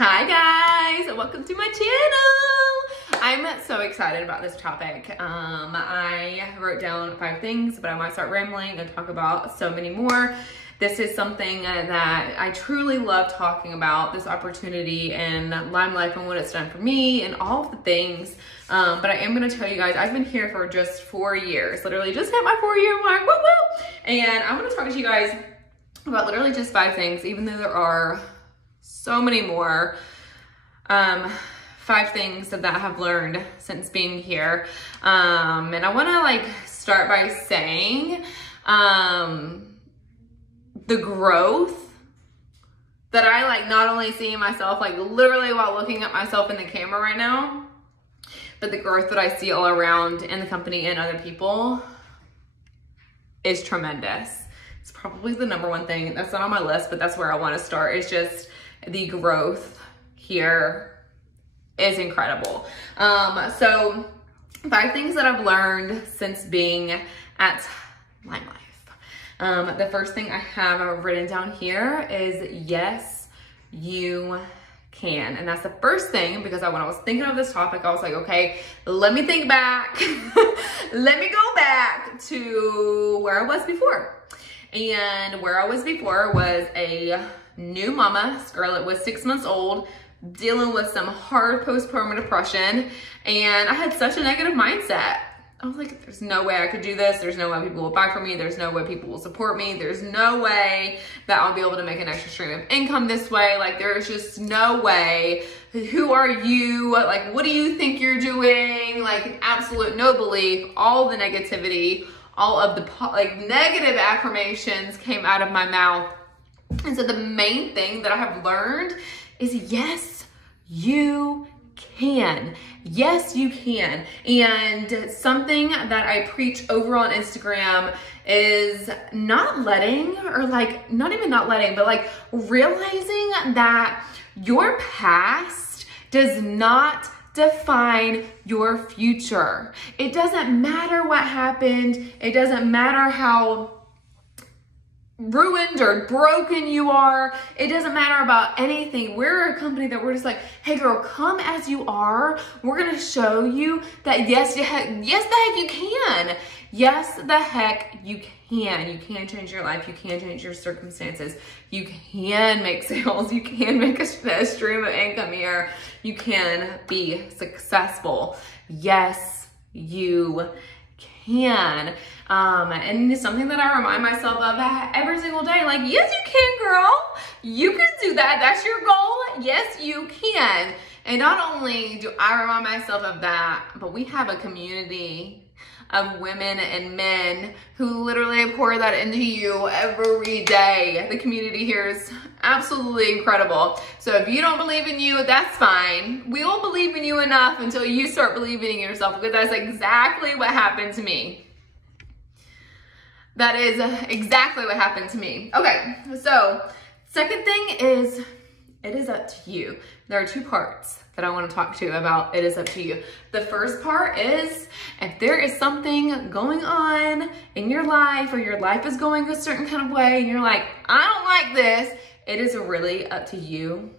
Hi guys, welcome to my channel. I'm so excited about this topic. I wrote down 5 things, but I might start rambling and talk about so many more. This is something that I truly love talking about, this opportunity and Limelife and what it's done for me and all of the things. But I am gonna tell you guys, I've been here for just 4 years, literally just hit my 4-year mark, woo woo! And I'm gonna talk to you guys about literally just 5 things, even though there are so many more. 5 things that I have learned since being here. And I wanna start by saying, the growth that I not only see in myself, literally while looking at myself in the camera right now, but the growth that I see all around in the company and other people is tremendous. It's probably the #1 thing. That's not on my list, but that's where I want to start. It's just the growth here is incredible. So 5 things that I've learned since being at Limelife. The first thing I have written down here is yes, you can. And that's the first thing, because when I was thinking of this topic, I was like, okay, let me think back. Let me go back to where I was before. And where I was before was a new mama. Scarlett was 6 months old, dealing with some hard postpartum depression. And I had such a negative mindset. I was like, there's no way I could do this. There's no way people will buy from me. There's no way people will support me. There's no way that I'll be able to make an extra stream of income this way. There's just no way. Who are you? What do you think you're doing? Absolute no belief. All the negativity, all of the negative affirmations came out of my mouth. And so the main thing that I have learned is yes, you can. Yes, you can. And something that I preach over on Instagram is not letting, or not even not letting, but realizing that your past does not define your future. It doesn't matter what happened. It doesn't matter how ruined or broken you are. It doesn't matter about anything. We're a company that we're just like, hey girl, come as you are. We're gonna show you that yes the heck you can. Yes, the heck you can. You can change your life. You can change your circumstances. You can make sales. You can make a stream of income here. You can be successful. Yes, you can. And it's something that I remind myself of every single day. Yes, you can, girl. You can do that. That's your goal. Yes, you can. And not only do I remind myself of that, but we have a community of women and men who literally pour that into you every day. The community here is absolutely incredible. So if you don't believe in you, that's fine. We won't believe in you enough until you start believing in yourself, because that's exactly what happened to me. That is exactly what happened to me. Okay, so second thing is, it is up to you. There are 2 parts that I want to talk to you about. It is up to you. The first part is, if there is something going on in your life, or your life is going a certain kind of way, and you're like, I don't like this, it is really up to you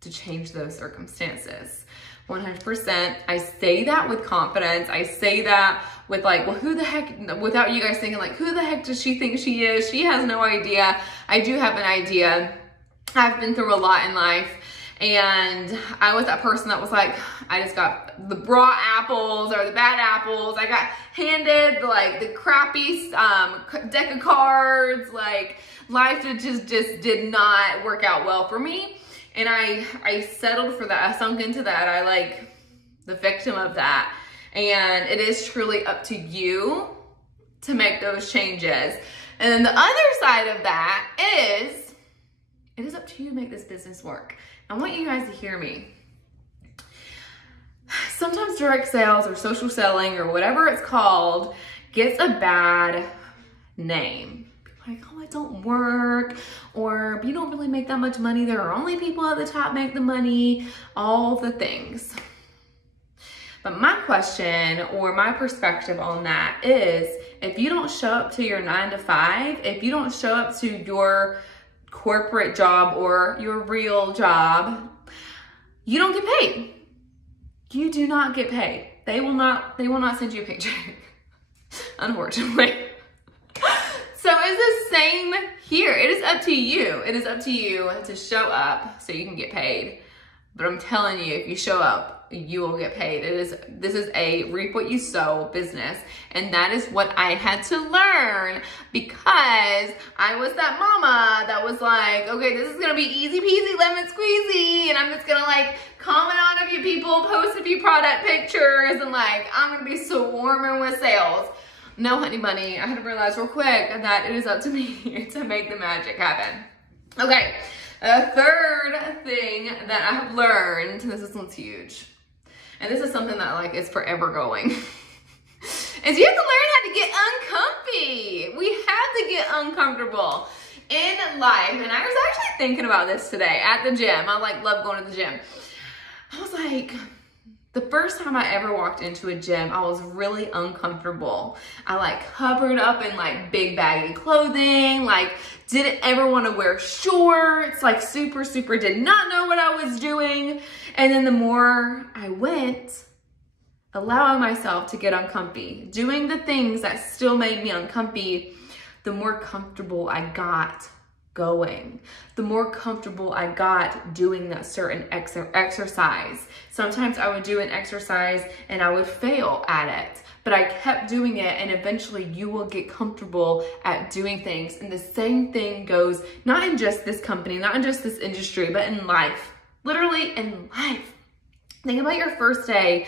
to change those circumstances. 100%. I say that with confidence. I say that with well, who the heck, without you guys thinking who the heck does she think she is? She has no idea. I do have an idea. I've been through a lot in life, and I was that person that was I just got the raw apples or the bad apples. I got handed the crappy deck of cards. Life just did not work out well for me. And I settled for that. I sunk into that. I the victim of that. And it is truly up to you to make those changes. And then the other side of that is, it is up to you to make this business work. I want you guys to hear me. Sometimes direct sales or social selling or whatever it's called gets a bad name. Oh, it don't work, or you don't really make that much money. There are only people at the top make the money, all the things. But my question, or my perspective on that is, if you don't show up to your 9 to 5, if you don't show up to your corporate job or your real job, you don't get paid. You do not get paid. They will not send you a paycheck, unfortunately. So it's the same here. It is up to you. It is up to you to show up so you can get paid. But I'm telling you, if you show up, you will get paid. This is a reap what you sow business. And that is what I had to learn, because I was that mama that was like, okay, this is gonna be easy peasy lemon squeezy, and I'm just gonna like comment on a few people, post a few product pictures, and like, I'm gonna be swarming with sales. No, honey bunny, I had to realize real quick that it is up to me to make the magic happen. Okay, the third thing that I have learned, this one's huge, and this is something that like is forever going, is you have to learn how to get uncomfy. We have to get uncomfortable in life. And I was actually thinking about this today at the gym. I like love going to the gym. I was like, the first time I ever walked into a gym, I was really uncomfortable. I like covered up in like big baggy clothing, like didn't ever want to wear shorts, like super did not know what I was doing. And then the more I went, allowing myself to get uncomfy, doing the things that still made me uncomfy, the more comfortable I got going, the more comfortable I got doing that certain exercise. Sometimes I would do an exercise and I would fail at it, but I kept doing it, and eventually you will get comfortable at doing things. And the same thing goes, not in just this company, not in just this industry, but in life, literally in life. Think about your first day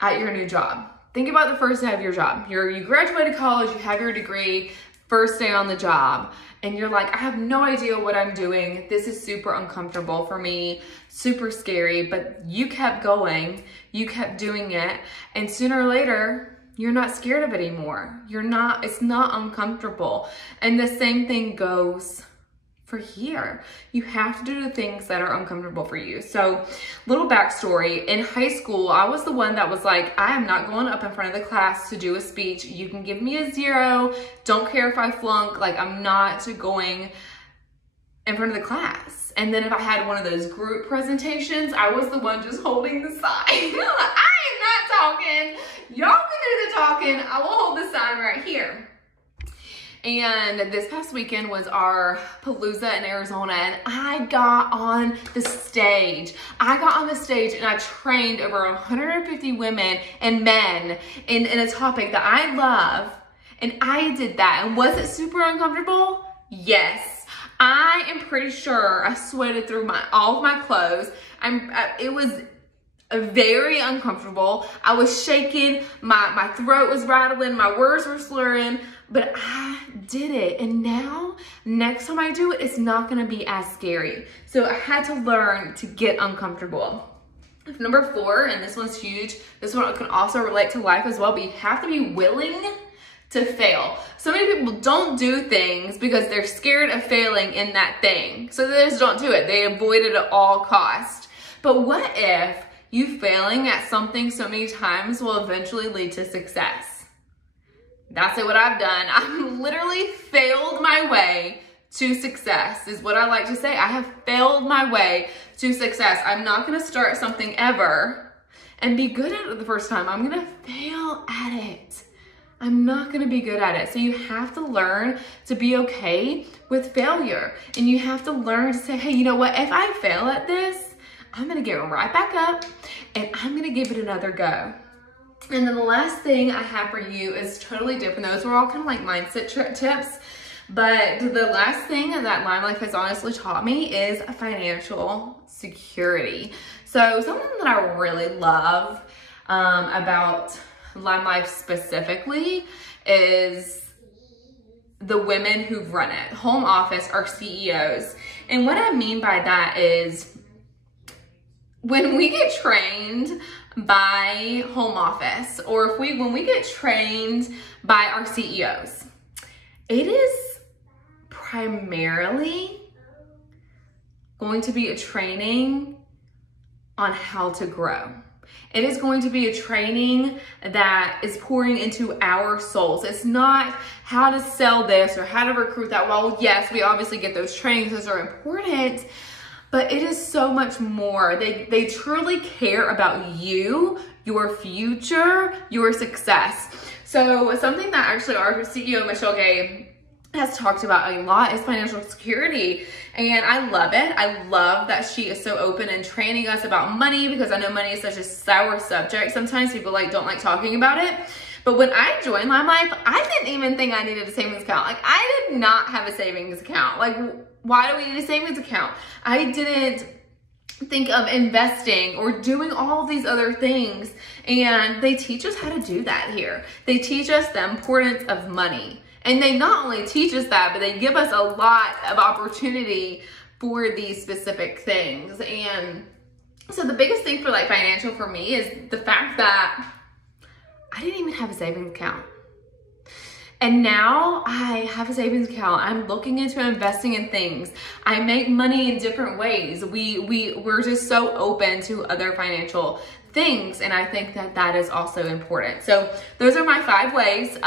at your new job. Think about the first day of your job. You graduated college, you have your degree, first day on the job, and you're like, I have no idea what I'm doing. This is super uncomfortable for me, super scary, but you kept going, you kept doing it, and sooner or later, you're not scared of it anymore. It's not uncomfortable. And the same thing goes for here. You have to do the things that are uncomfortable for you. So, little backstory, in high school, I was the one that was like, I am not going up in front of the class to do a speech. You can give me a 0. Don't care if I flunk. Like, I'm not going in front of the class. And then if I had one of those group presentations, I was the one just holding the sign. I am not talking. Y'all can do the talking. I will hold the sign right here. And this past weekend was our Palooza in Arizona, and I got on the stage. I got on the stage and I trained over 150 women and men in a topic that I love, and I did that. And was it super uncomfortable? Yes. I am pretty sure I sweated through all of my clothes. It was very uncomfortable. I was shaking, my throat was rattling, my words were slurring, but I did it. And now, next time I do it, it's not gonna be as scary. So I had to learn to get uncomfortable. Number 4, and this one's huge, this one can also relate to life as well, but you have to be willing to fail. So many people don't do things because they're scared of failing in that thing. So they just don't do it. They avoid it at all costs. But what if you failing at something so many times will eventually lead to success? That's what I've done. I've literally failed my way to success, is what I like to say. I have failed my way to success. I'm not gonna start something ever and be good at it the first time. I'm gonna fail at it. I'm not gonna be good at it. So you have to learn to be okay with failure. And you have to learn to say, hey, you know what? If I fail at this, I'm gonna get right back up and I'm gonna give it another go. And then the last thing I have for you is totally different. Those were all kind of like mindset tips. But the last thing that Limelife has honestly taught me is financial security. So something that I really love about Limelife specifically is the women who run it. Home office, our CEOs. And what I mean by that is when we get trained by home office, or when we get trained by our CEOs, it is primarily going to be a training on how to grow. It is going to be a training that is pouring into our souls. It's not how to sell this or how to recruit that. Well, yes, we obviously get those trainings. Those are important. but it is so much more. They truly care about you, your future, your success. So something that actually our CEO, Michelle Gay, has talked about a lot is financial security. And I love it. I love that she is so open and training us about money, because I know money is such a sour subject. Sometimes people don't like talking about it. But when I joined Limelife, I didn't even think I needed a savings account. Like, I did not have a savings account. Like, why do we need a savings account? I didn't think of investing or doing all of these other things. And they teach us how to do that here. They teach us the importance of money. And they not only teach us that, but they give us a lot of opportunity for these specific things. And so the biggest thing for financial for me is the fact that I didn't even have a savings account. And now I have a savings account. I'm looking into investing in things. I make money in different ways. We're just so open to other financial things. And I think that that is also important. So those are my 5 ways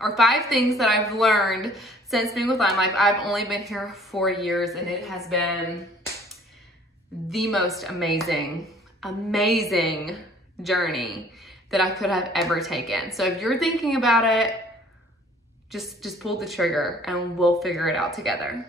or 5 things that I've learned since being with Limelife. I've only been here 4 years, and it has been the most amazing journey that I could have ever taken. So if you're thinking about it, just pull the trigger and we'll figure it out together.